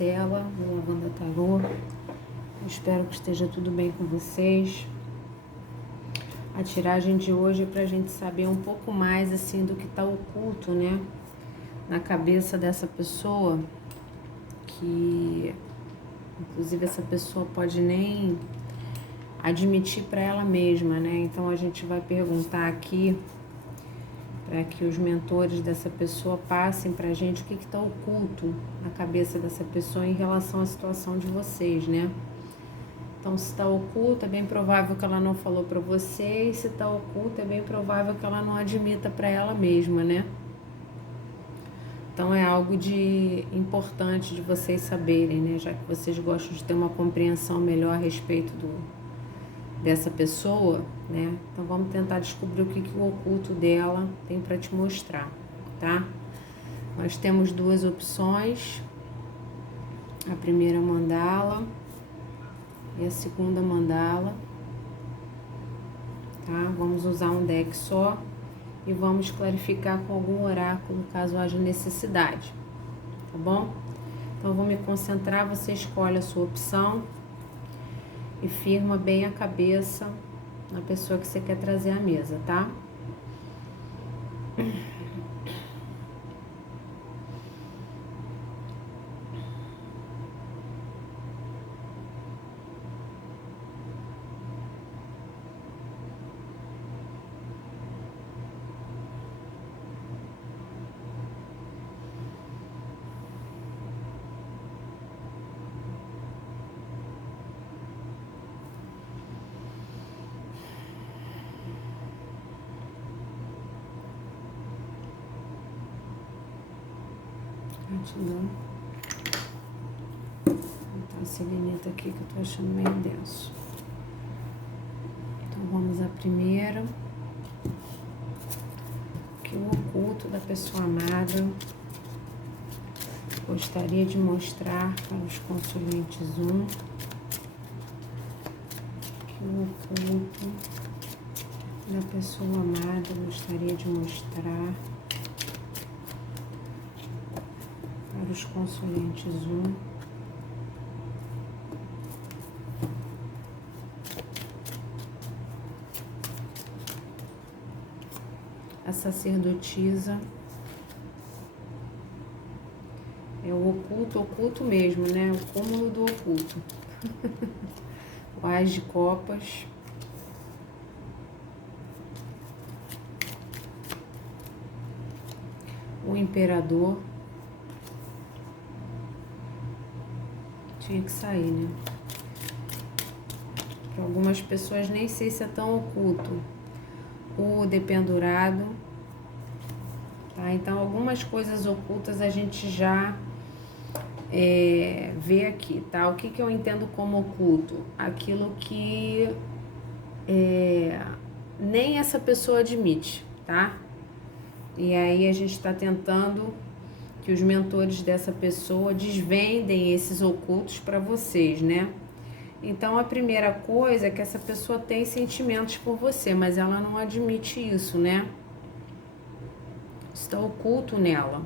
Marcela, do Lavanda Tarô. Espero que esteja tudo bem com vocês. A tiragem de hoje é para a gente saber um pouco mais assim do que está oculto, né, na cabeça dessa pessoa, que inclusive essa pessoa pode nem admitir para ela mesma, né? Então a gente vai perguntar aqui para que os mentores dessa pessoa passem para a gente o que está oculto na cabeça dessa pessoa em relação à situação de vocês, né? Então, se está oculto, é bem provável que ela não falou para você, e se está oculto, é bem provável que ela não admita para ela mesma, né? Então, é algo de importante de vocês saberem, né? Já que vocês gostam de ter uma compreensão melhor a respeito dessa pessoa, né? Então vamos tentar descobrir o que o oculto dela tem para te mostrar, tá? Nós temos duas opções, a primeira mandala e a segunda mandala, tá? Vamos usar um deck só e vamos clarificar com algum oráculo caso haja necessidade, tá bom? Então eu vou me concentrar, você escolhe a sua opção e firma bem a cabeça na pessoa que você quer trazer à mesa, tá? Gratidão. Vou botar esse lineta aqui que eu tô achando meio denso. Então vamos à primeira. Que o oculto da pessoa amada gostaria de mostrar para os consulentes 1. Que o oculto da pessoa amada gostaria de mostrar para os consulentes 1. A sacerdotisa é o oculto mesmo, né? O cúmulo do oculto. O Ás de Copas. O Imperador. Tinha que sair, né? Para algumas pessoas nem sei se é tão oculto. O Dependurado, tá? Então algumas coisas ocultas a gente já vê aqui, tá? O que eu entendo como oculto? Aquilo que nem essa pessoa admite, tá? E aí a gente está tentando que os mentores dessa pessoa desvendem esses ocultos para vocês, né? Então, a primeira coisa é que essa pessoa tem sentimentos por você, mas ela não admite isso, né? Está oculto nela.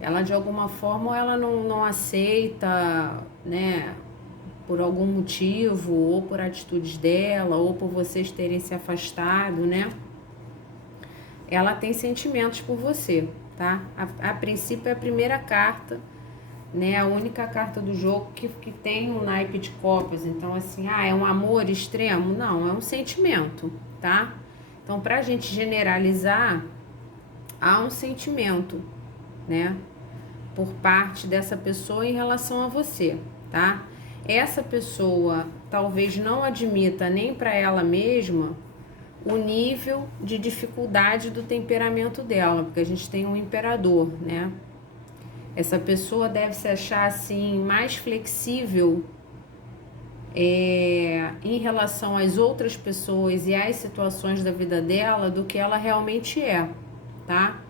Ela, de alguma forma, ela não aceita, né? Por algum motivo, ou por atitudes dela, ou por vocês terem se afastado, né? Ela tem sentimentos por você, tá? A princípio, é a primeira carta, né, a única carta do jogo que tem um naipe de copas. Então, assim, é um amor extremo? Não, é um sentimento, tá? Então, pra gente generalizar, há um sentimento, né, por parte dessa pessoa em relação a você, tá? Essa pessoa talvez não admita nem pra ela mesma o nível de dificuldade do temperamento dela, porque a gente tem um imperador, né? Essa pessoa deve se achar assim mais flexível em relação às outras pessoas e às situações da vida dela do que ela realmente é, tá?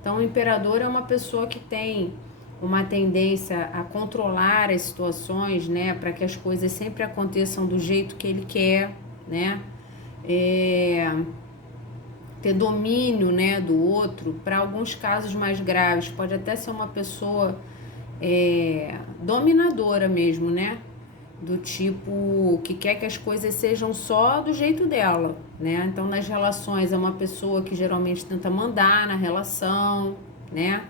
Então, o imperador é uma pessoa que tem uma tendência a controlar as situações, né? Para que as coisas sempre aconteçam do jeito que ele quer, né? Ter domínio, né, do outro. Para alguns casos mais graves, pode até ser uma pessoa dominadora mesmo, né? Do tipo que quer que as coisas sejam só do jeito dela, né? Então, nas relações, é uma pessoa que geralmente tenta mandar na relação, né?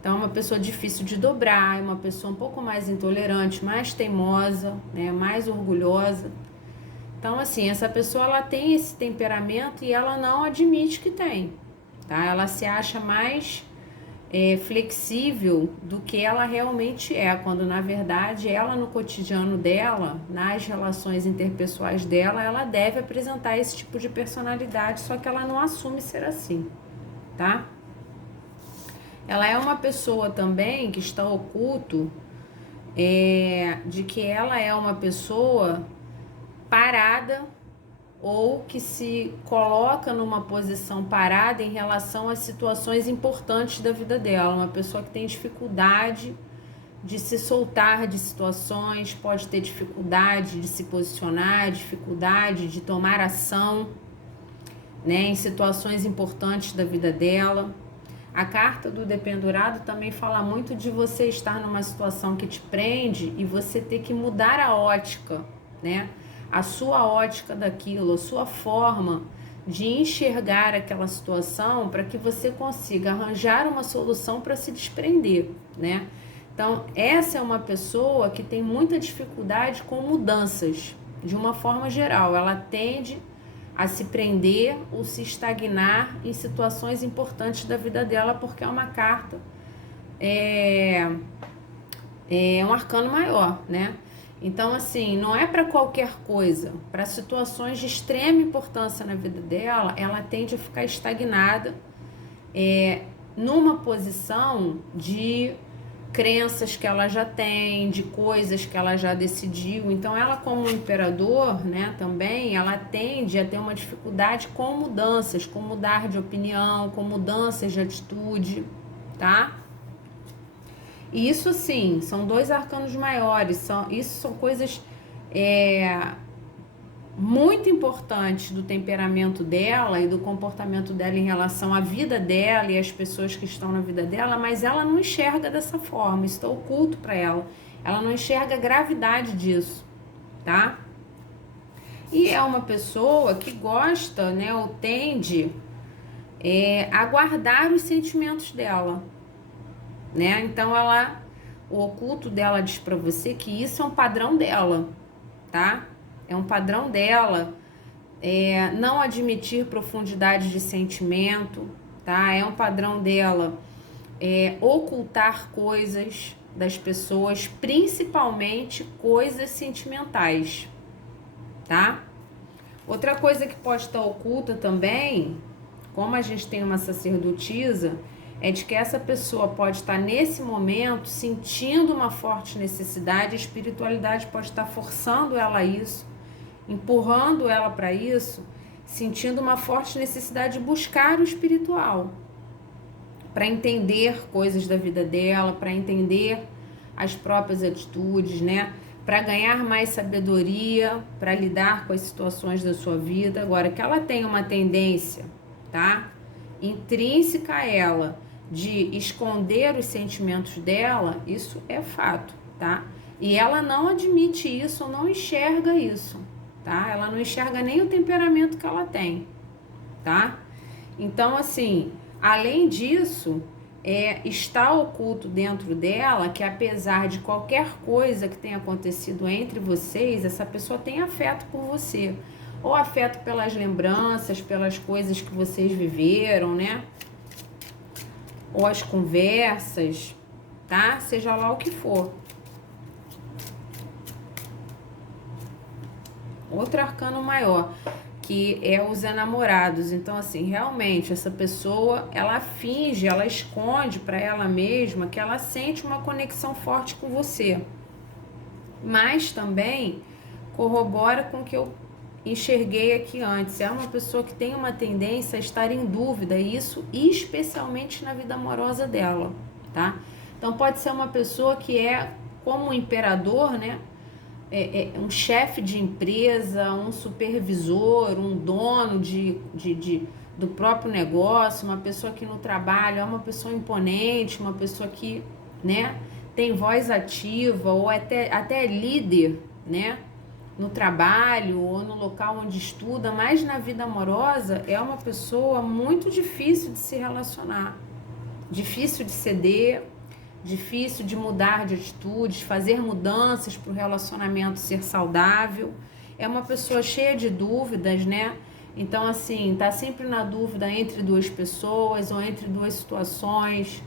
Então, é uma pessoa difícil de dobrar, é uma pessoa um pouco mais intolerante, mais teimosa, né? Mais orgulhosa. Então, assim, essa pessoa, ela tem esse temperamento e ela não admite que tem, tá? Ela se acha mais flexível do que ela realmente é, quando na verdade ela no cotidiano dela, nas relações interpessoais dela, ela deve apresentar esse tipo de personalidade, só que ela não assume ser assim, tá? Ela é uma pessoa também que está oculto de que ela é uma pessoa parada ou que se coloca numa posição parada em relação às situações importantes da vida dela. Uma pessoa que tem dificuldade de se soltar de situações, pode ter dificuldade de se posicionar, dificuldade de tomar ação, né, em situações importantes da vida dela. A carta do dependurado também fala muito de você estar numa situação que te prende e você ter que mudar a ótica, né? A sua ótica daquilo, a sua forma de enxergar aquela situação para que você consiga arranjar uma solução para se desprender, né? Então, essa é uma pessoa que tem muita dificuldade com mudanças, de uma forma geral. Ela tende a se prender ou se estagnar em situações importantes da vida dela, porque é uma carta, é um arcano maior, né? Então, assim, não é para qualquer coisa, para situações de extrema importância na vida dela, ela tende a ficar estagnada numa posição de crenças que ela já tem, de coisas que ela já decidiu. Então, ela como imperador, né, também, ela tende a ter uma dificuldade com mudanças, com mudar de opinião, com mudanças de atitude, tá? E isso, sim, são dois arcanos maiores, isso são coisas muito importantes do temperamento dela e do comportamento dela em relação à vida dela e às pessoas que estão na vida dela, mas ela não enxerga dessa forma, isso está oculto para ela. Ela não enxerga a gravidade disso, tá? E é uma pessoa que gosta, né, ou tende a guardar os sentimentos dela, né? Então, o oculto dela diz para você que isso é um padrão dela, tá? É um padrão dela não admitir profundidade de sentimento, tá? É um padrão dela ocultar coisas das pessoas, principalmente coisas sentimentais, tá? Outra coisa que pode estar oculta também, como a gente tem uma sacerdotisa, é de que essa pessoa pode estar nesse momento sentindo uma forte necessidade, a espiritualidade pode estar forçando ela a isso, empurrando ela para isso, sentindo uma forte necessidade de buscar o espiritual, para entender coisas da vida dela, para entender as próprias atitudes, né? Para ganhar mais sabedoria, para lidar com as situações da sua vida. Agora, que ela tem uma tendência, tá? Intrínseca a ela, de esconder os sentimentos dela, isso é fato, tá? E ela não admite isso, não enxerga isso, tá? Ela não enxerga nem o temperamento que ela tem, tá? Então, assim, além disso, está oculto dentro dela que, apesar de qualquer coisa que tenha acontecido entre vocês, essa pessoa tem afeto por você, ou afeto pelas lembranças, pelas coisas que vocês viveram, né? Ou as conversas, tá? Seja lá o que for. Outro arcano maior, que é os enamorados. Então, assim, realmente, essa pessoa, ela finge, ela esconde para ela mesma que ela sente uma conexão forte com você. Mas também corrobora com o que eu enxerguei aqui antes. É uma pessoa que tem uma tendência a estar em dúvida, e isso especialmente na vida amorosa dela, tá? Então, pode ser uma pessoa que é como um imperador, né? Um chefe de empresa, um supervisor, um dono do próprio negócio, uma pessoa que no trabalho é uma pessoa imponente, uma pessoa que, né, tem voz ativa ou até líder, né? No trabalho ou no local onde estuda, mas na vida amorosa é uma pessoa muito difícil de se relacionar, difícil de ceder, difícil de mudar de atitudes, fazer mudanças para o relacionamento ser saudável. É uma pessoa cheia de dúvidas, né? Então, assim, tá sempre na dúvida entre duas pessoas ou entre duas situações,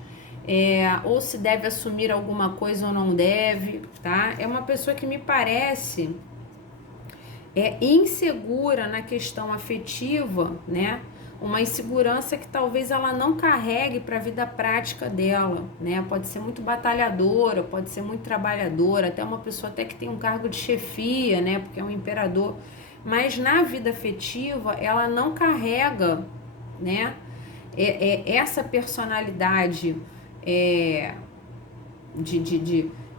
ou se deve assumir alguma coisa ou não deve, tá? É uma pessoa que me parece insegura na questão afetiva, né? Uma insegurança que talvez ela não carregue para a vida prática dela, né? Pode ser muito batalhadora, pode ser muito trabalhadora, até uma pessoa até que tem um cargo de chefia, né? Porque é um imperador, mas na vida afetiva ela não carrega, né? Essa personalidade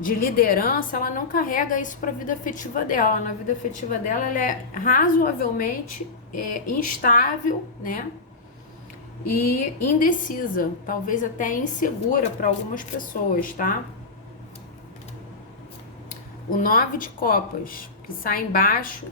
de liderança, ela não carrega isso para a vida afetiva dela. Na vida afetiva dela, ela é razoavelmente instável, né? E indecisa, talvez até insegura para algumas pessoas, tá? O 9 de copas, que sai embaixo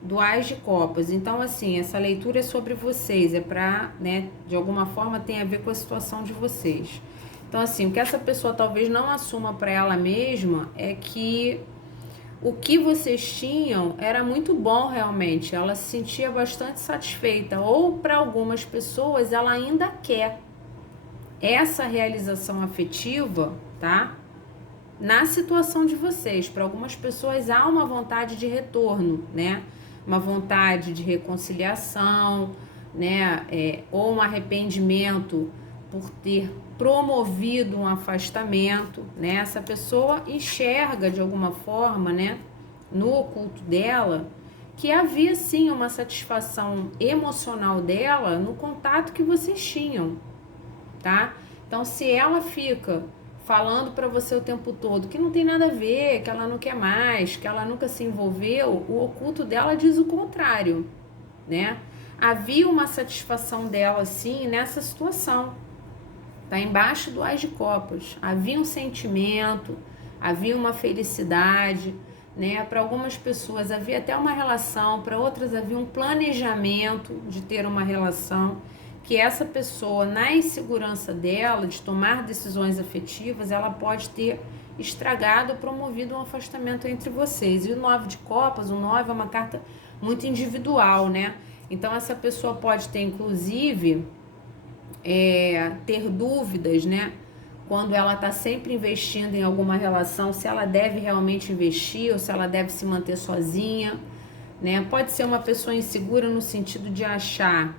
do Ás de copas. Então, assim, essa leitura é sobre vocês, para, né, de alguma forma tem a ver com a situação de vocês. Então, assim, o que essa pessoa talvez não assuma para ela mesma é que o que vocês tinham era muito bom realmente, ela se sentia bastante satisfeita, ou para algumas pessoas ela ainda quer essa realização afetiva, tá? Na situação de vocês, para algumas pessoas há uma vontade de retorno, né? Uma vontade de reconciliação, né? Ou um arrependimento por ter promovido um afastamento, né? Essa pessoa enxerga de alguma forma, né, no oculto dela, que havia sim uma satisfação emocional dela no contato que vocês tinham, tá? Então, se ela fica falando para você o tempo todo que não tem nada a ver, que ela não quer mais, que ela nunca se envolveu, o oculto dela diz o contrário, né? Havia uma satisfação dela sim nessa situação. Tá embaixo do Ás de copas. Havia um sentimento, havia uma felicidade, né? Para algumas pessoas havia até uma relação, para outras havia um planejamento de ter uma relação, que essa pessoa, na insegurança dela de tomar decisões afetivas, ela pode ter estragado ou promovido um afastamento entre vocês. E o 9 de copas, o 9 é uma carta muito individual, né? Então essa pessoa pode ter, inclusive, ter dúvidas, né? Quando ela está sempre investindo em alguma relação, se ela deve realmente investir ou se ela deve se manter sozinha, né? Pode ser uma pessoa insegura no sentido de achar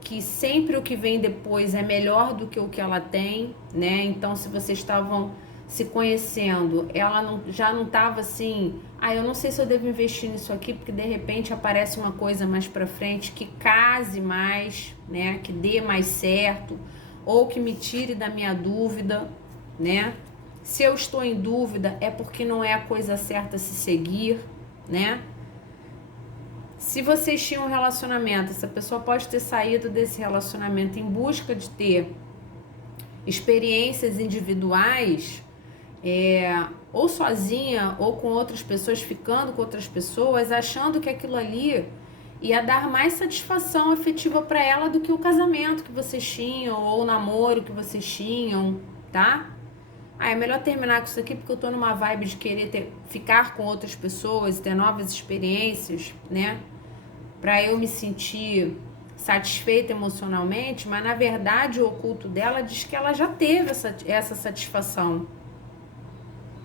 que sempre o que vem depois é melhor do que o que ela tem, né? Então, se vocês estavam se conhecendo, ela já não estava assim, eu não sei se eu devo investir nisso aqui, porque de repente aparece uma coisa mais pra frente que case mais, né? Que dê mais certo, ou que me tire da minha dúvida, né? Se eu estou em dúvida, é porque não é a coisa certa a se seguir, né? Se vocês tinham um relacionamento, essa pessoa pode ter saído desse relacionamento em busca de ter experiências individuais, ou sozinha, ou com outras pessoas, ficando com outras pessoas, achando que aquilo ali ia dar mais satisfação afetiva para ela do que o casamento que vocês tinham, ou o namoro que vocês tinham, tá? É melhor terminar com isso aqui, porque eu tô numa vibe de querer ficar com outras pessoas, ter novas experiências, né? Para eu me sentir satisfeita emocionalmente, mas na verdade o oculto dela diz que ela já teve essa satisfação.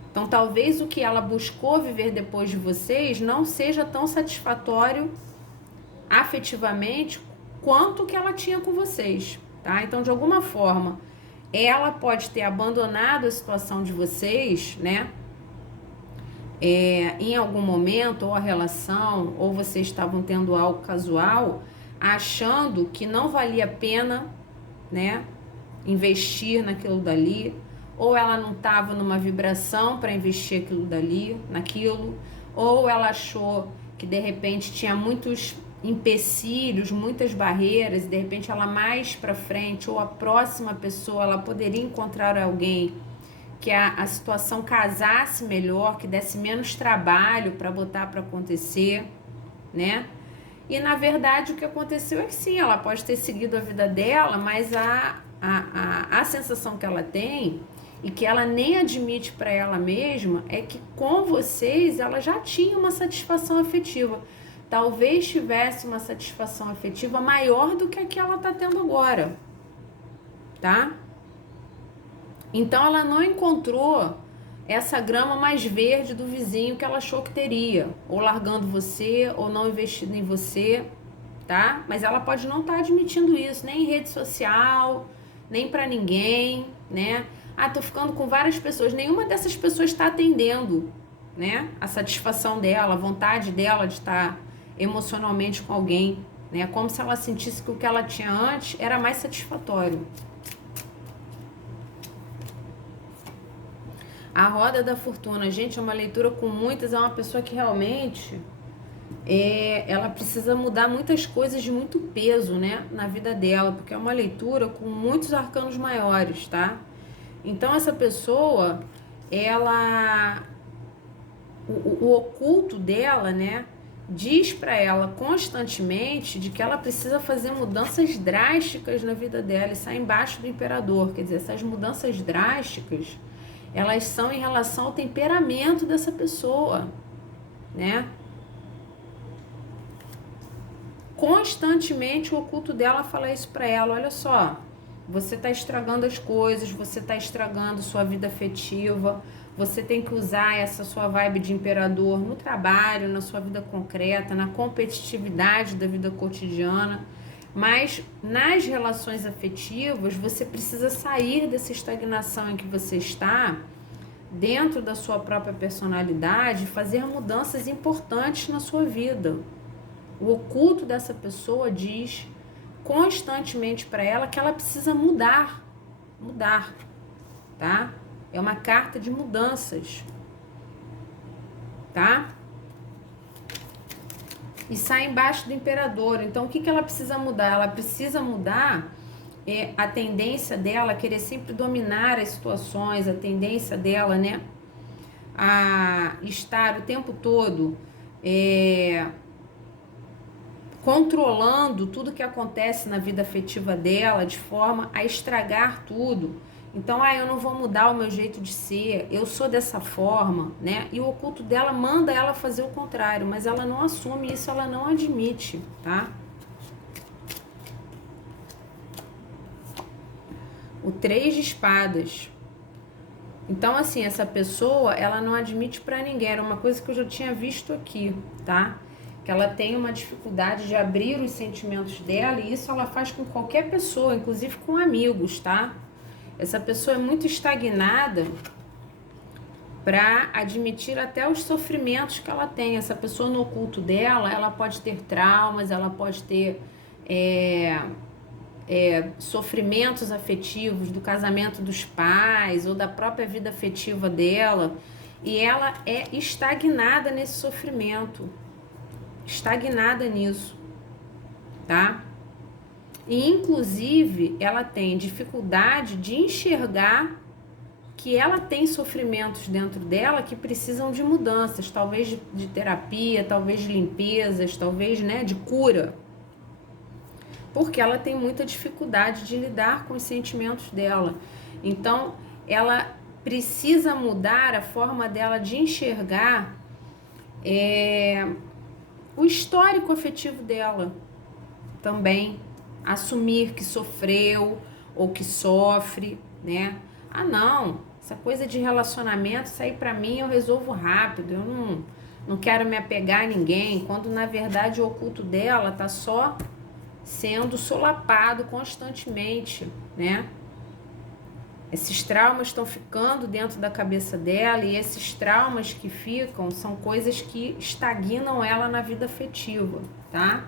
Então talvez o que ela buscou viver depois de vocês não seja tão satisfatório afetivamente quanto o que ela tinha com vocês, tá? Então, de alguma forma, ela pode ter abandonado a situação de vocês, né? Em algum momento, ou a relação, ou vocês estavam tendo algo casual, achando que não valia a pena, né, investir naquilo dali, ou ela não estava numa vibração para investir naquilo, ou ela achou que de repente tinha muitos empecilhos, muitas barreiras, e de repente ela mais para frente, ou a próxima pessoa, ela poderia encontrar alguém que a situação casasse melhor, que desse menos trabalho para botar para acontecer, né? E na verdade o que aconteceu é que sim, ela pode ter seguido a vida dela, mas a sensação que ela tem e que ela nem admite para ela mesma é que com vocês ela já tinha uma satisfação afetiva. Talvez tivesse uma satisfação afetiva maior do que a que ela está tendo agora, tá? Então ela não encontrou essa grama mais verde do vizinho que ela achou que teria, ou largando você, ou não investindo em você, tá? Mas ela pode não estar admitindo isso, nem em rede social, nem pra ninguém, né? Ah, tô ficando com várias pessoas, nenhuma dessas pessoas está atendendo, né? A satisfação dela, a vontade dela de estar emocionalmente com alguém, né? Como se ela sentisse que o que ela tinha antes era mais satisfatório. A Roda da Fortuna, gente, é uma leitura com muitas, é uma pessoa que realmente ela precisa mudar muitas coisas de muito peso, né, na vida dela, porque é uma leitura com muitos arcanos maiores, tá? Então essa pessoa, ela, o oculto dela, né, diz para ela constantemente de que ela precisa fazer mudanças drásticas na vida dela, e sai embaixo do imperador, quer dizer, essas mudanças drásticas, elas são em relação ao temperamento dessa pessoa, né? Constantemente o oculto dela fala isso pra ela, olha só, você tá estragando as coisas, você tá estragando sua vida afetiva, você tem que usar essa sua vibe de imperador no trabalho, na sua vida concreta, na competitividade da vida cotidiana, mas nas relações afetivas você precisa sair dessa estagnação em que você está, dentro da sua própria personalidade, fazer mudanças importantes na sua vida. O oculto dessa pessoa diz constantemente para ela que ela precisa mudar, tá? É uma carta de mudanças, tá? E sai embaixo do imperador. Então, o que ela precisa mudar? Ela precisa mudar a tendência dela a querer sempre dominar as situações, a tendência dela, né, a estar o tempo todo controlando tudo que acontece na vida afetiva dela, de forma a estragar tudo. Então, eu não vou mudar o meu jeito de ser, eu sou dessa forma, né? E o oculto dela manda ela fazer o contrário, mas ela não assume isso, ela não admite, tá? O 3 de espadas. Então, assim, essa pessoa, ela não admite pra ninguém. Era uma coisa que eu já tinha visto aqui, tá? Que ela tem uma dificuldade de abrir os sentimentos dela, e isso ela faz com qualquer pessoa, inclusive com amigos, tá? Essa pessoa é muito estagnada para admitir até os sofrimentos que ela tem. Essa pessoa no oculto dela, ela pode ter traumas, ela pode ter sofrimentos afetivos do casamento dos pais ou da própria vida afetiva dela, e ela é estagnada nesse sofrimento, estagnada nisso, tá? E inclusive ela tem dificuldade de enxergar que ela tem sofrimentos dentro dela que precisam de mudanças, talvez de terapia, talvez de limpezas, talvez, né, de cura. Porque ela tem muita dificuldade de lidar com os sentimentos dela. Então, ela precisa mudar a forma dela de enxergar o histórico afetivo dela também. Assumir que sofreu ou que sofre, né? Ah, não, essa coisa de relacionamento, isso aí pra mim eu resolvo rápido, eu não quero me apegar a ninguém, quando na verdade o oculto dela tá só sendo solapado constantemente, né? Esses traumas estão ficando dentro da cabeça dela, e esses traumas que ficam são coisas que estagnam ela na vida afetiva, tá?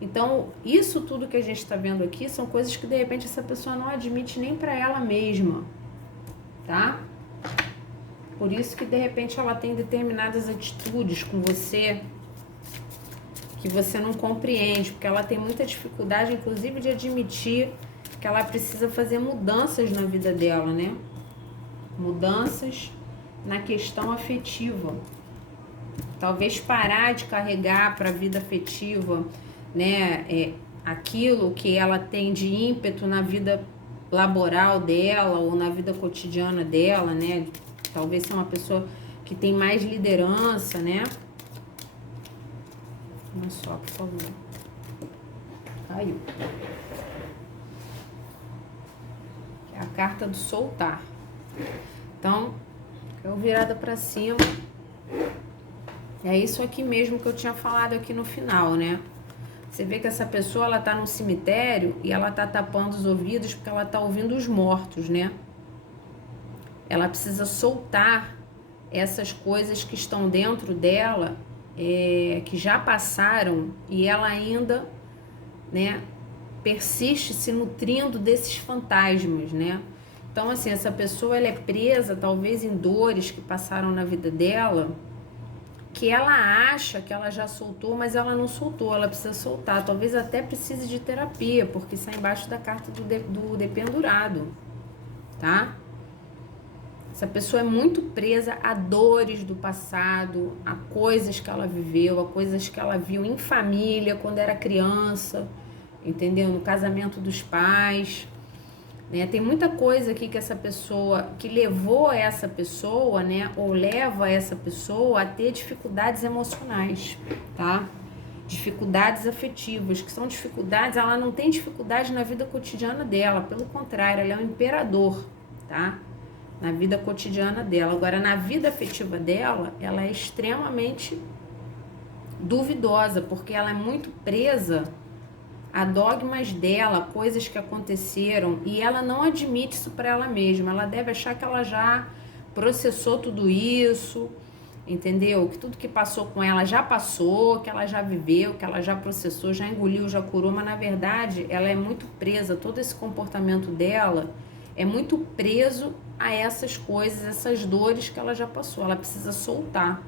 Então, isso tudo que a gente está vendo aqui são coisas que de repente essa pessoa não admite nem para ela mesma, tá? Por isso que de repente ela tem determinadas atitudes com você que você não compreende, porque ela tem muita dificuldade, inclusive, de admitir que ela precisa fazer mudanças na vida dela, né? mudanças na questão afetiva. Talvez parar de carregar para a vida afetiva, né, aquilo que ela tem de ímpeto na vida laboral dela ou na vida cotidiana dela, né? Talvez seja uma pessoa que tem mais liderança, né? Olha só, por favor. Caiu. É a carta do soltar. Então, caiu virada para cima. É isso aqui mesmo que eu tinha falado aqui no final, né? Você vê que essa pessoa, ela tá no cemitério e ela tá tapando os ouvidos porque ela tá ouvindo os mortos, né? Ela precisa soltar essas coisas que estão dentro dela, que já passaram, e ela ainda, né, persiste se nutrindo desses fantasmas, né? Então, assim, essa pessoa, ela é presa talvez em dores que passaram na vida dela, que ela acha que ela já soltou, mas ela não soltou, ela precisa soltar. Talvez até precise de terapia, porque está embaixo da carta do dependurado, tá? Essa pessoa é muito presa a dores do passado, a coisas que ela viveu, a coisas que ela viu em família, quando era criança, entendeu? No casamento dos pais, né? Tem muita coisa aqui que essa pessoa, que levou essa pessoa, né, ou leva essa pessoa a ter dificuldades emocionais, tá? Dificuldades afetivas, que são dificuldades, ela não tem dificuldade na vida cotidiana dela, pelo contrário, ela é um imperador, tá? Na vida cotidiana dela. Agora, na vida afetiva dela, ela é extremamente duvidosa, porque ela é muito presa a dogmas dela, coisas que aconteceram, e ela não admite isso para ela mesma. Ela deve achar que ela já processou tudo isso, entendeu? Que tudo que passou com ela já passou, que ela já viveu, que ela já processou, já engoliu, já curou, mas na verdade ela é muito presa, todo esse comportamento dela é muito preso a essas coisas, essas dores que ela já passou. Ela precisa soltar.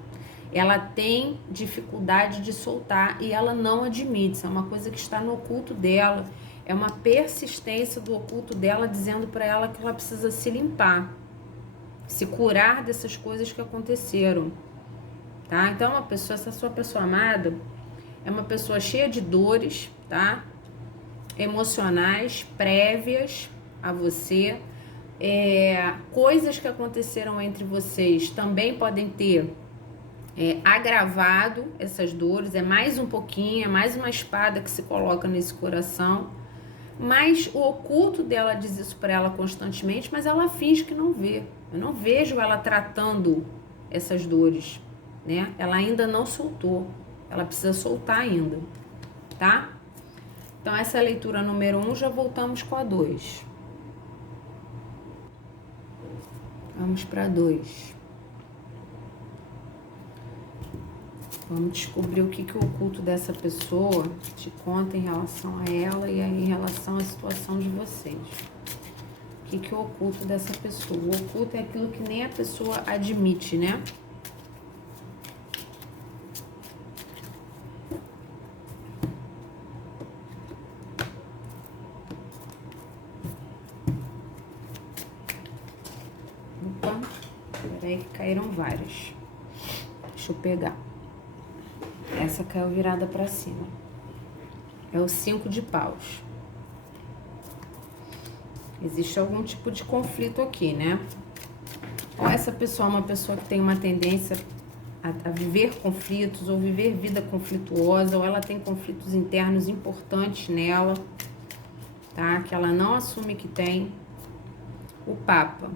Ela tem dificuldade de soltar e ela não admite. Isso é uma coisa que está no oculto dela. É uma persistência do oculto dela dizendo para ela que ela precisa se limpar, se curar dessas coisas que aconteceram, tá? Então, uma pessoa, essa sua pessoa amada é uma pessoa cheia de dores, tá? Emocionais, prévias a você. Coisas que aconteceram entre vocês também podem ter agravado essas dores, é mais um pouquinho, é mais uma espada que se coloca nesse coração, mas o oculto dela diz isso para ela constantemente, mas ela finge que não vê. Eu não vejo ela tratando essas dores, né? Ela ainda não soltou, ela precisa soltar ainda, tá? Então essa é a leitura número 1, já voltamos com a 2. Vamos para 2. Vamos descobrir o que o oculto dessa pessoa te conta em relação a ela e em relação à situação de vocês. O que o oculto dessa pessoa? O oculto é aquilo que nem a pessoa admite, né? Opa, peraí que caíram várias. Deixa eu pegar. Essa caiu virada para cima. É o 5 de paus. Existe algum tipo de conflito aqui, né? Ou essa pessoa é uma pessoa que tem uma tendência a viver conflitos ou viver vida conflituosa, ou ela tem conflitos internos importantes nela, tá? Que ela não assume que tem. O Papa.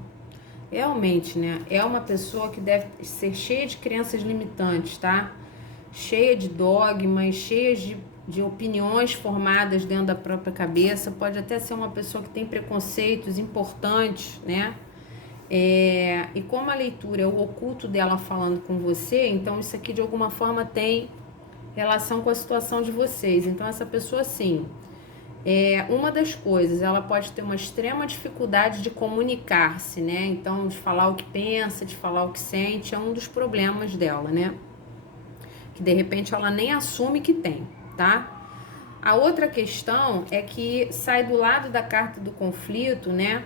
Realmente, né? É uma pessoa que deve ser cheia de crenças limitantes, tá? Cheia de dogmas, cheia de opiniões formadas dentro da própria cabeça. Pode até ser uma pessoa que tem preconceitos importantes, né? E como a leitura é o oculto dela falando com você, então isso aqui de alguma forma tem relação com a situação de vocês. Então essa pessoa, sim, uma das coisas, ela pode ter uma extrema dificuldade de comunicar-se, né? Então, de falar o que pensa, de falar o que sente, é um dos problemas dela, né? Que de repente ela nem assume que tem, tá? A outra questão é que sai do lado da carta do conflito, né?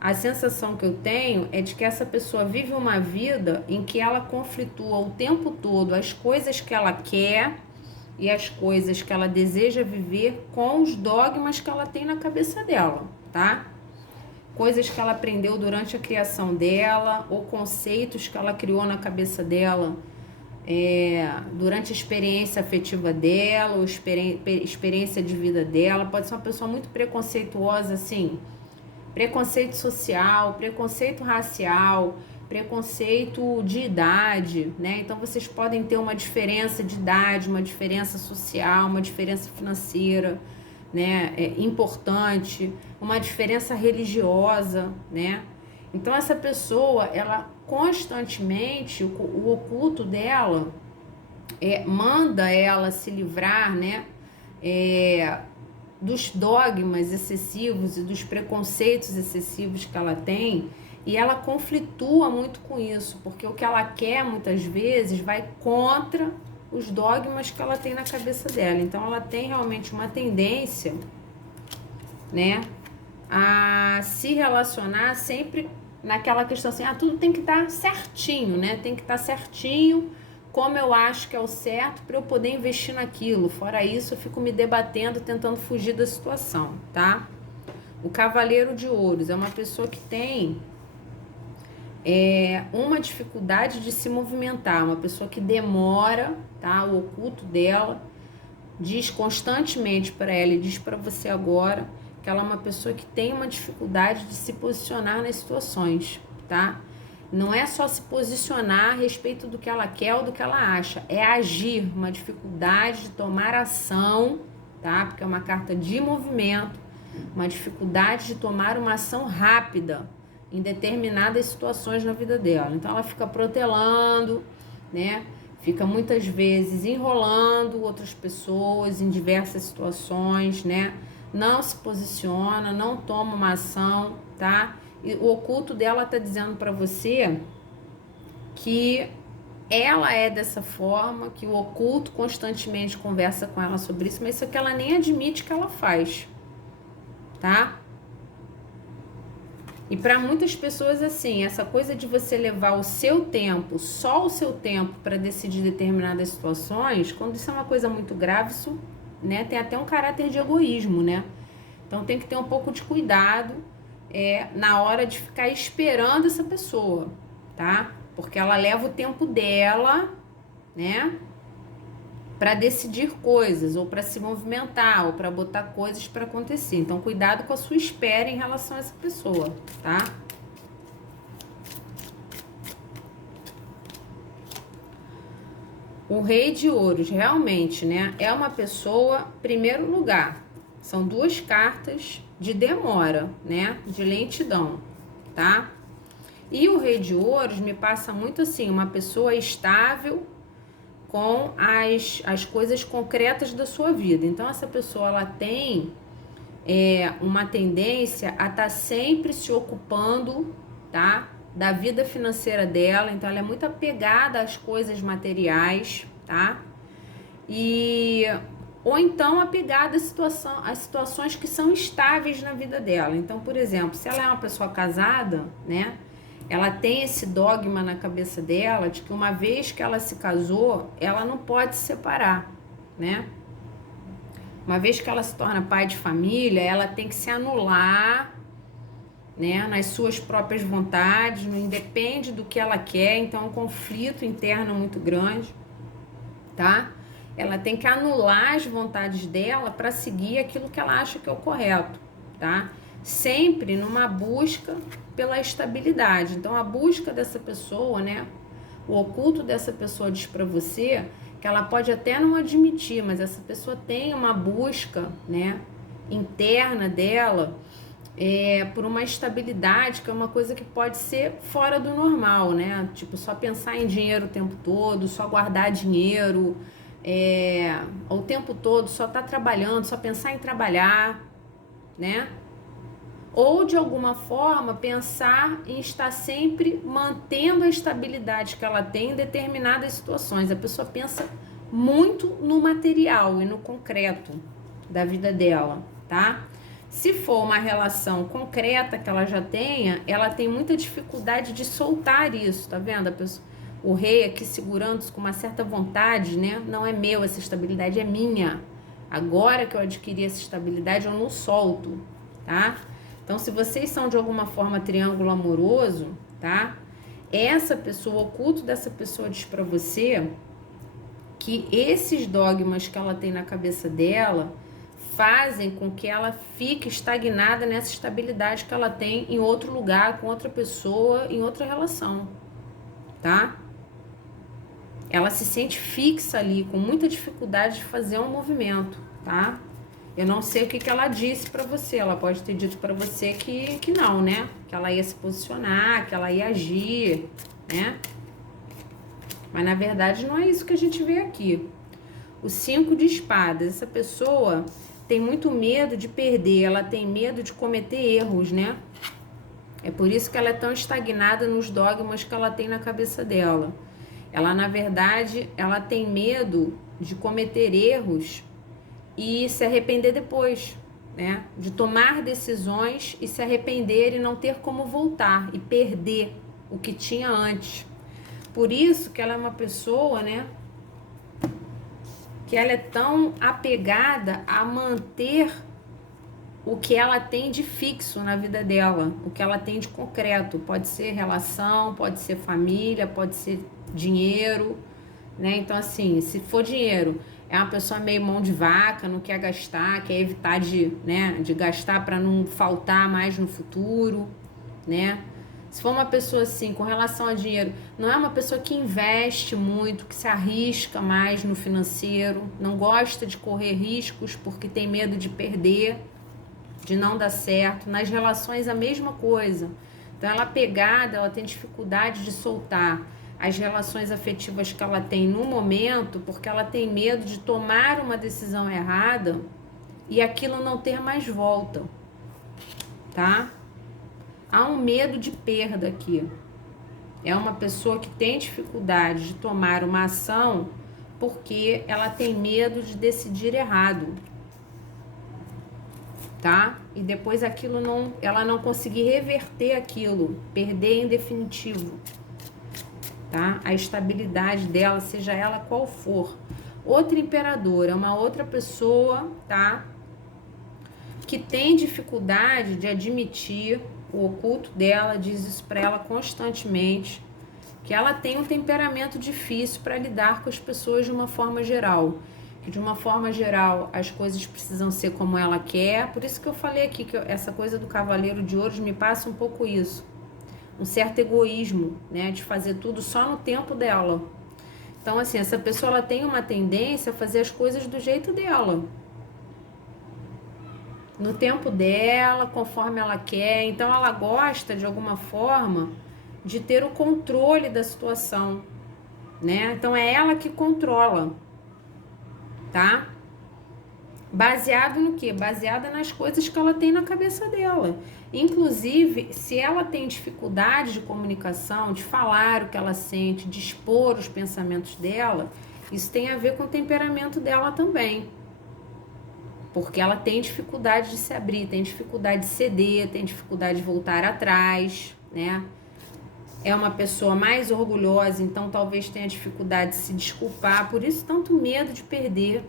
a sensação que eu tenho é de que essa pessoa vive uma vida em que ela conflitua o tempo todo as coisas que ela quer e as coisas que ela deseja viver com os dogmas que ela tem na cabeça dela, tá? Coisas que ela aprendeu durante a criação dela, ou conceitos que ela criou na cabeça dela durante a experiência afetiva dela, ou experiência de vida dela. Pode ser uma pessoa muito preconceituosa, assim, preconceito social, preconceito racial, preconceito de idade, né? Então vocês podem ter uma diferença de idade, uma diferença social, uma diferença financeira, né? Importante, uma diferença religiosa, né? Então essa pessoa, ela constantemente, o oculto dela manda ela se livrar, né? Dos dogmas excessivos e dos preconceitos excessivos que ela tem, e ela conflitua muito com isso, porque o que ela quer muitas vezes vai contra os dogmas que ela tem na cabeça dela. Então ela tem realmente uma tendência, né, a se relacionar sempre naquela questão assim, tudo tem que estar certinho, né? Tem que estar certinho, como eu acho que é o certo para eu poder investir naquilo. Fora isso, eu fico me debatendo, tentando fugir da situação, tá? O Cavaleiro de Ouros é uma pessoa que tem uma dificuldade de se movimentar, uma pessoa que demora, tá? O oculto dela diz constantemente para ela, e diz para você agora, que ela é uma pessoa que tem uma dificuldade de se posicionar nas situações, tá? Não é só se posicionar a respeito do que ela quer ou do que ela acha, é agir, uma dificuldade de tomar ação, tá? Porque é uma carta de movimento, uma dificuldade de tomar uma ação rápida em determinadas situações na vida dela. Então ela fica protelando, né? Fica muitas vezes enrolando outras pessoas em diversas situações, né? Não se posiciona, não toma uma ação, tá? E o oculto dela tá dizendo para você que ela é dessa forma, que o oculto constantemente conversa com ela sobre isso, mas isso é que ela nem admite que ela faz, tá? E para muitas pessoas, assim, essa coisa de você levar o seu tempo, só o seu tempo para decidir determinadas situações, quando isso é uma coisa muito grave, isso, né, tem até um caráter de egoísmo, né? Então tem que ter um pouco de cuidado na hora de ficar esperando essa pessoa, tá? Porque ela leva o tempo dela, né, para decidir coisas, ou para se movimentar, ou para botar coisas para acontecer. Então cuidado com a sua espera em relação a essa pessoa, tá? O Rei de Ouros, realmente, né, é uma pessoa, primeiro lugar, são duas cartas de demora, né, de lentidão, tá? E o Rei de Ouros me passa muito assim, uma pessoa estável com as coisas concretas da sua vida. Então essa pessoa, ela tem uma tendência a estar sempre se ocupando, tá, da vida financeira dela. Então ela é muito apegada às coisas materiais, tá? Ou então apegada às situações que são estáveis na vida dela. Então, por exemplo, se ela é uma pessoa casada, né, ela tem esse dogma na cabeça dela de que uma vez que ela se casou, ela não pode se separar, né? Uma vez que ela se torna pai de família, ela tem que se anular, né, nas suas próprias vontades, não independe do que ela quer. Então é um conflito interno muito grande, tá? Ela tem que anular as vontades dela para seguir aquilo que ela acha que é o correto, tá? Sempre numa busca pela estabilidade. Então a busca dessa pessoa, né, o oculto dessa pessoa diz para você que ela pode até não admitir, mas essa pessoa tem uma busca, né, interna dela por uma estabilidade, que é uma coisa que pode ser fora do normal, né? Tipo, só pensar em dinheiro o tempo todo, só guardar dinheiro o tempo todo, só tá trabalhando, só pensar em trabalhar, né? Ou de alguma forma pensar em estar sempre mantendo a estabilidade que ela tem em determinadas situações. A pessoa pensa muito no material e no concreto da vida dela, tá? Se for uma relação concreta que ela já tenha, ela tem muita dificuldade de soltar isso, tá vendo? A pessoa, o rei aqui segurando com uma certa vontade, né? Não é meu, essa estabilidade é minha. Agora que eu adquiri essa estabilidade, eu não solto, tá? Então, se vocês são de alguma forma triângulo amoroso, tá? Essa pessoa, o oculto dessa pessoa diz pra você que esses dogmas que ela tem na cabeça dela fazem com que ela fique estagnada nessa estabilidade que ela tem em outro lugar, com outra pessoa, em outra relação, tá? Ela se sente fixa ali, com muita dificuldade de fazer um movimento, tá? Eu não sei o que ela disse pra você, ela pode ter dito pra você que não, né? Que ela ia se posicionar, que ela ia agir, né? Mas na verdade não é isso que a gente vê aqui. O 5 de espadas, essa pessoa tem muito medo de perder, ela tem medo de cometer erros, né? É por isso que ela é tão estagnada nos dogmas que ela tem na cabeça dela. Ela, na verdade, ela tem medo de cometer erros e se arrepender depois, né? De tomar decisões e se arrepender e não ter como voltar e perder o que tinha antes. Por isso que ela é uma pessoa, né? Que ela é tão apegada a manter o que ela tem de fixo na vida dela, o que ela tem de concreto. Pode ser relação, pode ser família, pode ser dinheiro, né? Então, assim, se for dinheiro, é uma pessoa meio mão de vaca, não quer gastar, quer evitar de gastar para não faltar mais no futuro, né? Se for uma pessoa assim, com relação a dinheiro, não é uma pessoa que investe muito, que se arrisca mais no financeiro, não gosta de correr riscos porque tem medo de perder, de não dar certo. Nas relações, a mesma coisa. Então, ela pegada, ela tem dificuldade de soltar as relações afetivas que ela tem no momento, porque ela tem medo de tomar uma decisão errada e aquilo não ter mais volta, tá? Há um medo de perda aqui. É uma pessoa que tem dificuldade de tomar uma ação porque ela tem medo de decidir errado, tá? E depois aquilo ela não conseguir reverter aquilo, perder em definitivo, tá? A estabilidade dela, seja ela qual for. Outra imperadora, uma outra pessoa, tá? Que tem dificuldade de admitir. O oculto dela diz isso para ela constantemente, que ela tem um temperamento difícil para lidar com as pessoas de uma forma geral. Que de uma forma geral as coisas precisam ser como ela quer. Por isso que eu falei aqui que essa coisa do Cavaleiro de Ouros me passa um pouco isso. Um certo egoísmo, né? De fazer tudo só no tempo dela. Então, assim, essa pessoa ela tem uma tendência a fazer as coisas do jeito dela. No tempo dela, conforme ela quer. Então, ela gosta, de alguma forma, de ter o controle da situação, né? Então, é ela que controla, tá? Baseado no quê? Baseada nas coisas que ela tem na cabeça dela. Inclusive, se ela tem dificuldade de comunicação, de falar o que ela sente, de expor os pensamentos dela, isso tem a ver com o temperamento dela também. Porque ela tem dificuldade de se abrir, tem dificuldade de ceder, tem dificuldade de voltar atrás, né? É uma pessoa mais orgulhosa, então talvez tenha dificuldade de se desculpar, por isso tanto medo de perder,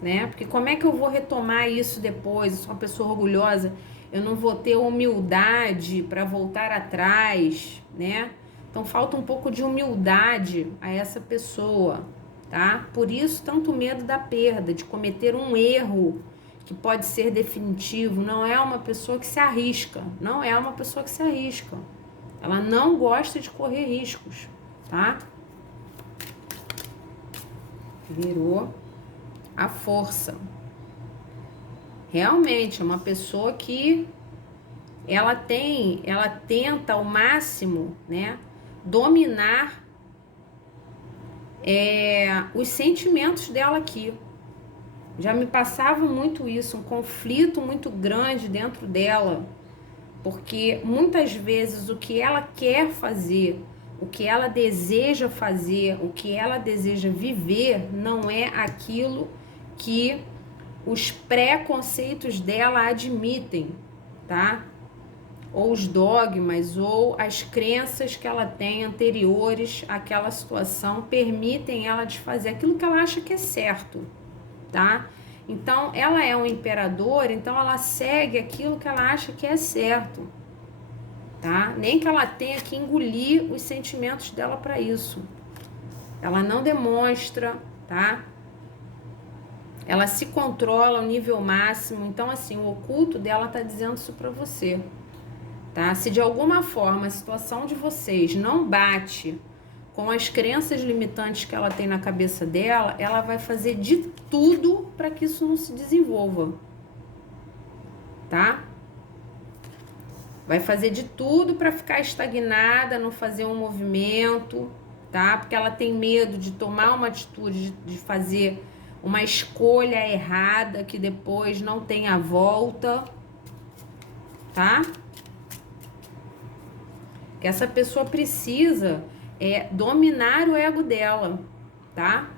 né? Porque como é que eu vou retomar isso depois? Eu sou uma pessoa orgulhosa, eu não vou ter humildade para voltar atrás, né? Então falta um pouco de humildade a essa pessoa, tá? Por isso tanto medo da perda, de cometer um erro que pode ser definitivo. Não é uma pessoa que se arrisca, não é uma pessoa que se arrisca. Ela não gosta de correr riscos, tá? Virou a força. Realmente é uma pessoa que ela tenta ao máximo, né, dominar os sentimentos dela aqui. Já me passava muito isso, um conflito muito grande dentro dela, porque muitas vezes o que ela quer fazer, o que ela deseja fazer, o que ela deseja viver, não é aquilo que os preconceitos dela admitem, tá? Ou os dogmas, ou as crenças que ela tem anteriores àquela situação permitem ela de fazer aquilo que ela acha que é certo, tá? Então, ela é um imperador, então ela segue aquilo que ela acha que é certo, tá? Nem que ela tenha que engolir os sentimentos dela para isso. Ela não demonstra, tá? Ela se controla ao nível máximo. Então, assim, o oculto dela tá dizendo isso para você, tá? Se de alguma forma a situação de vocês não bate com as crenças limitantes que ela tem na cabeça dela, ela vai fazer de tudo para que isso não se desenvolva, tá? Vai fazer de tudo para ficar estagnada, não fazer um movimento, tá? Porque ela tem medo de tomar uma atitude, de fazer uma escolha errada que depois não tenha volta, tá? Que essa pessoa precisa dominar o ego dela, tá?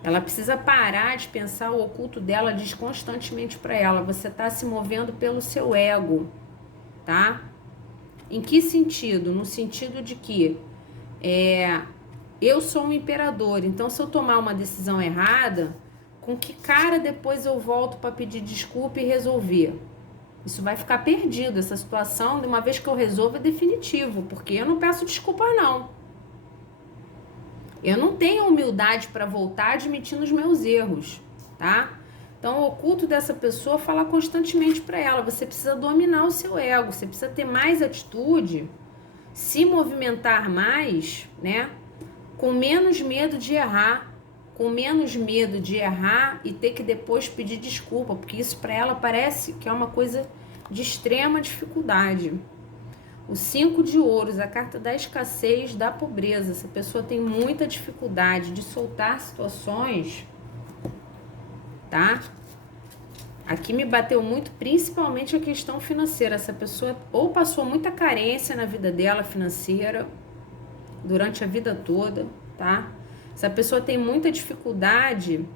Ela precisa parar de pensar, o oculto dela diz constantemente para ela, você tá se movendo pelo seu ego, tá? Em que sentido? No sentido de que eu sou um imperador, então se eu tomar uma decisão errada, com que cara depois eu volto para pedir desculpa e resolver? Isso vai ficar perdido, essa situação, de uma vez que eu resolvo, é definitivo, porque eu não peço desculpa não. Eu não tenho humildade para voltar admitindo os meus erros, tá? Então, o oculto dessa pessoa fala constantemente para ela, você precisa dominar o seu ego, você precisa ter mais atitude, se movimentar mais, né? Com menos medo de errar, e ter que depois pedir desculpa, porque isso para ela parece que é uma coisa de extrema dificuldade. O 5 de ouros, a carta da escassez, da pobreza. Essa pessoa tem muita dificuldade de soltar situações, tá? Aqui me bateu muito, principalmente a questão financeira. Essa pessoa ou passou muita carência na vida dela financeira, durante a vida toda, tá? Essa pessoa tem muita dificuldade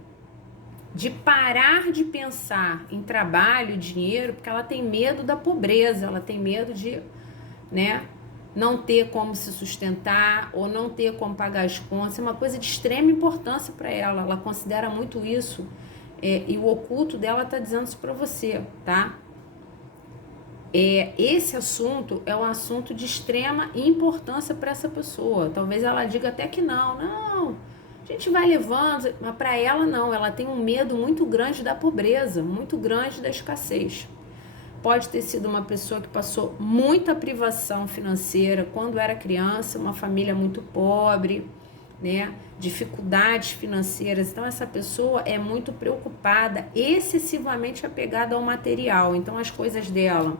de parar de pensar em trabalho, dinheiro, porque ela tem medo da pobreza, ela tem medo de, né, não ter como se sustentar ou não ter como pagar as contas. É uma coisa de extrema importância para ela, ela considera muito isso, e o oculto dela tá dizendo isso para você, tá? Esse assunto é um assunto de extrema importância para essa pessoa. Talvez ela diga até que não, a gente vai levando, mas para ela não, ela tem um medo muito grande da pobreza, muito grande da escassez. Pode ter sido uma pessoa que passou muita privação financeira quando era criança, uma família muito pobre, né? Dificuldades financeiras. Então, essa pessoa é muito preocupada, excessivamente apegada ao material. Então, as coisas dela,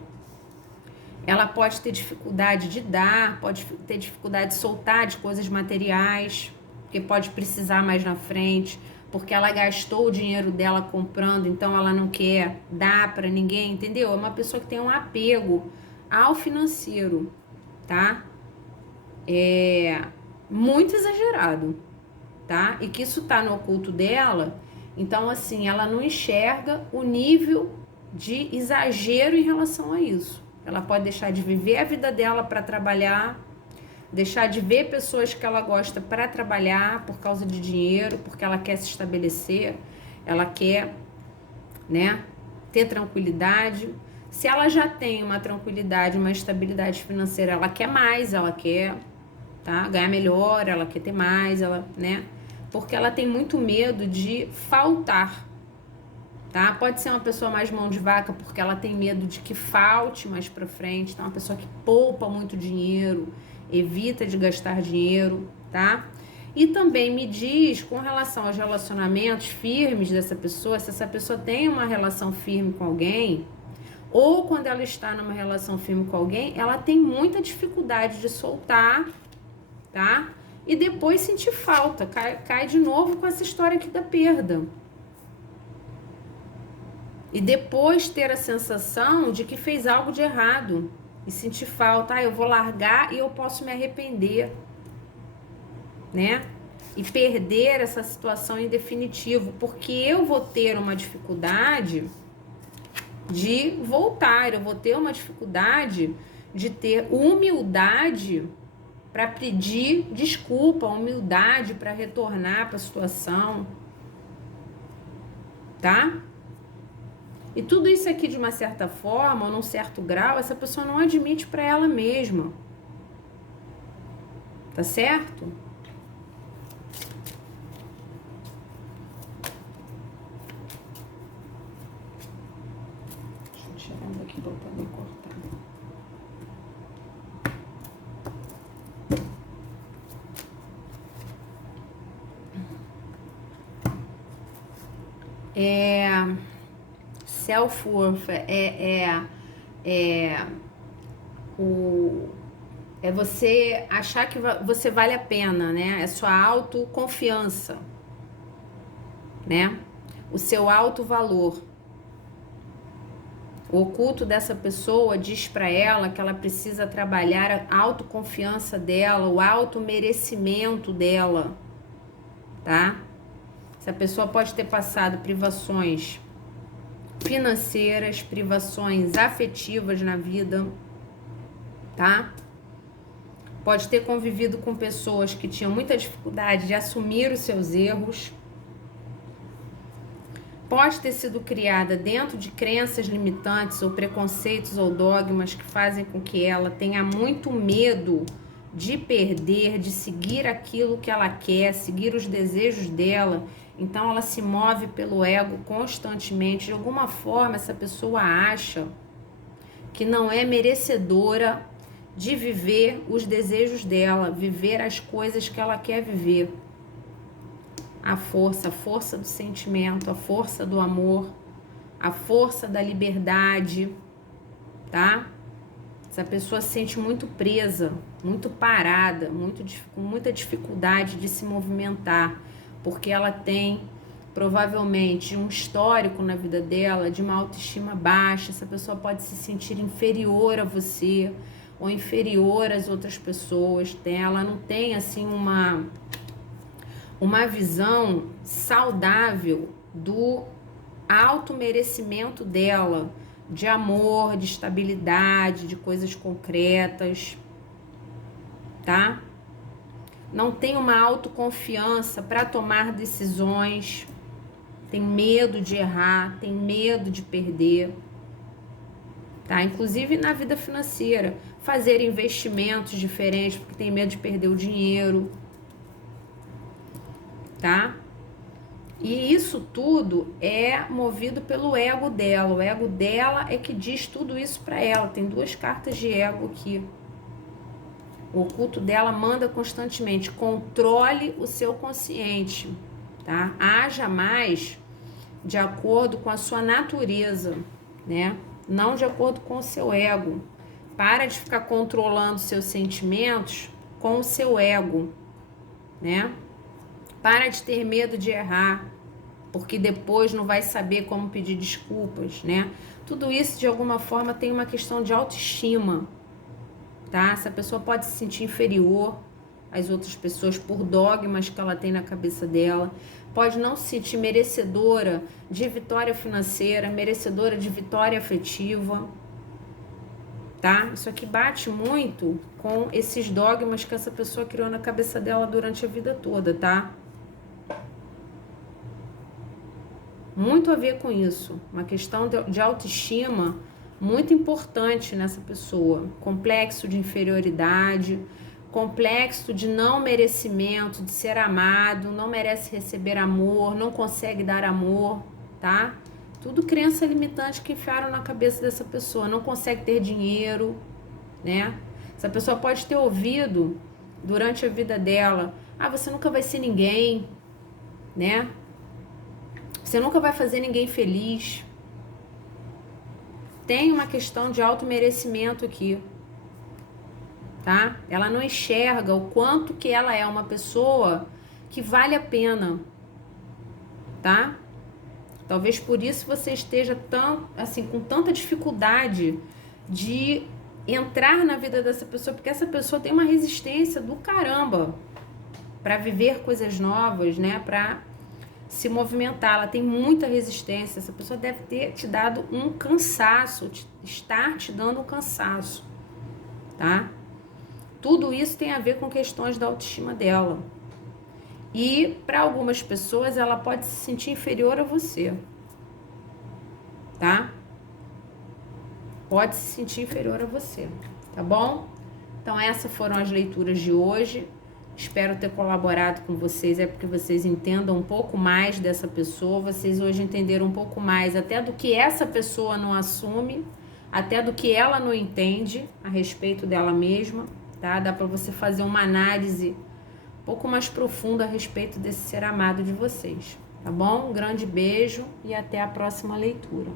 ela pode ter dificuldade de dar, pode ter dificuldade de soltar de coisas materiais, porque pode precisar mais na frente, porque ela gastou o dinheiro dela comprando, então ela não quer dar para ninguém, entendeu? É uma pessoa que tem um apego ao financeiro, tá? Muito exagerado, tá? E que isso tá no oculto dela, então assim, ela não enxerga o nível de exagero em relação a isso. Ela pode deixar de viver a vida dela para trabalhar, deixar de ver pessoas que ela gosta para trabalhar por causa de dinheiro, porque ela quer se estabelecer, ela quer, né, ter tranquilidade. Se ela já tem uma tranquilidade, uma estabilidade financeira, ela quer mais, ela quer, tá, ganhar melhor, ela quer ter mais, ela, né, porque ela tem muito medo de faltar. Tá? Pode ser uma pessoa mais mão de vaca porque ela tem medo de que falte mais pra frente. Então, uma pessoa que poupa muito dinheiro, evita de gastar dinheiro, tá? E também me diz, com relação aos relacionamentos firmes dessa pessoa, se essa pessoa tem uma relação firme com alguém, ou quando ela está numa relação firme com alguém, ela tem muita dificuldade de soltar, tá? E depois sentir falta, cai de novo com essa história aqui da perda. E depois ter a sensação de que fez algo de errado. E sentir falta, eu vou largar e eu posso me arrepender. Né? e perder essa situação em definitivo, porque eu vou ter uma dificuldade de voltar, eu vou ter uma dificuldade de ter humildade para pedir desculpa, humildade para retornar para a situação, tá? E tudo isso aqui, de uma certa forma, ou num certo grau, essa pessoa não admite para ela mesma. Tá certo? Deixa eu tirar daqui para eu poder cortar. Self-worth é você achar que você vale a pena, né? É sua autoconfiança, né? O seu auto-valor. O oculto dessa pessoa diz para ela que ela precisa trabalhar a autoconfiança dela, o auto-merecimento dela, tá? Essa pessoa pode ter passado privações financeiras, privações afetivas na vida, tá? Pode ter convivido com pessoas que tinham muita dificuldade de assumir os seus erros. Pode ter sido criada dentro de crenças limitantes ou preconceitos ou dogmas que fazem com que ela tenha muito medo de perder, de seguir aquilo que ela quer, seguir os desejos dela. Então ela se move pelo ego constantemente. De alguma forma essa pessoa acha que não é merecedora de viver os desejos dela, viver as coisas que ela quer viver. A força do sentimento, a força do amor, a força da liberdade, tá? Essa pessoa se sente muito presa, muito parada, com muita dificuldade de se movimentar, porque ela tem provavelmente um histórico na vida dela de uma autoestima baixa. Essa pessoa pode se sentir inferior a você ou inferior às outras pessoas. Ela não tem assim uma visão saudável do automerecimento dela, de amor, de estabilidade, de coisas concretas, tá? Não tem uma autoconfiança para tomar decisões, tem medo de errar, tem medo de perder, tá? Inclusive na vida financeira, fazer investimentos diferentes porque tem medo de perder o dinheiro, tá? E isso tudo é movido pelo ego dela. O ego dela é que diz tudo isso para ela. Tem 2 cartas de ego aqui. O oculto dela manda constantemente: controle o seu consciente, tá? Haja mais de acordo com a sua natureza, né? Não de acordo com o seu ego. Para de ficar controlando seus sentimentos com o seu ego, né? Para de ter medo de errar, porque depois não vai saber como pedir desculpas, né? Tudo isso, de alguma forma, tem uma questão de autoestima, tá? Essa pessoa pode se sentir inferior às outras pessoas por dogmas que ela tem na cabeça dela. Pode não se sentir merecedora de vitória financeira, merecedora de vitória afetiva, tá? Isso aqui bate muito com esses dogmas que essa pessoa criou na cabeça dela durante a vida toda, tá? Muito a ver com isso, uma questão de autoestima muito importante nessa pessoa. Complexo de inferioridade, complexo de não merecimento, de ser amado, não merece receber amor, não consegue dar amor, tá? Tudo crença limitante que enfiaram na cabeça dessa pessoa. Não consegue ter dinheiro, né? Essa pessoa pode ter ouvido durante a vida dela: ah, você nunca vai ser ninguém, né? Você nunca vai fazer ninguém feliz. Tem uma questão de auto-merecimento aqui, tá? Ela não enxerga o quanto que ela é uma pessoa que vale a pena, tá? Talvez por isso você esteja com tanta dificuldade de entrar na vida dessa pessoa, porque essa pessoa tem uma resistência do caramba, para viver coisas novas, né? Para se movimentar. Ela tem muita resistência. Essa pessoa deve ter te dado um cansaço, estar te dando um cansaço, tá? Tudo isso tem a ver com questões da autoestima dela. E para algumas pessoas ela pode se sentir inferior a você, tá? Pode se sentir inferior a você, tá bom? Então essas foram as leituras de hoje. Espero ter colaborado com vocês, é porque vocês entendam um pouco mais dessa pessoa, vocês hoje entenderam um pouco mais até do que essa pessoa não assume, até do que ela não entende a respeito dela mesma, tá? Dá para você fazer uma análise um pouco mais profunda a respeito desse ser amado de vocês, tá bom? Um grande beijo e até a próxima leitura.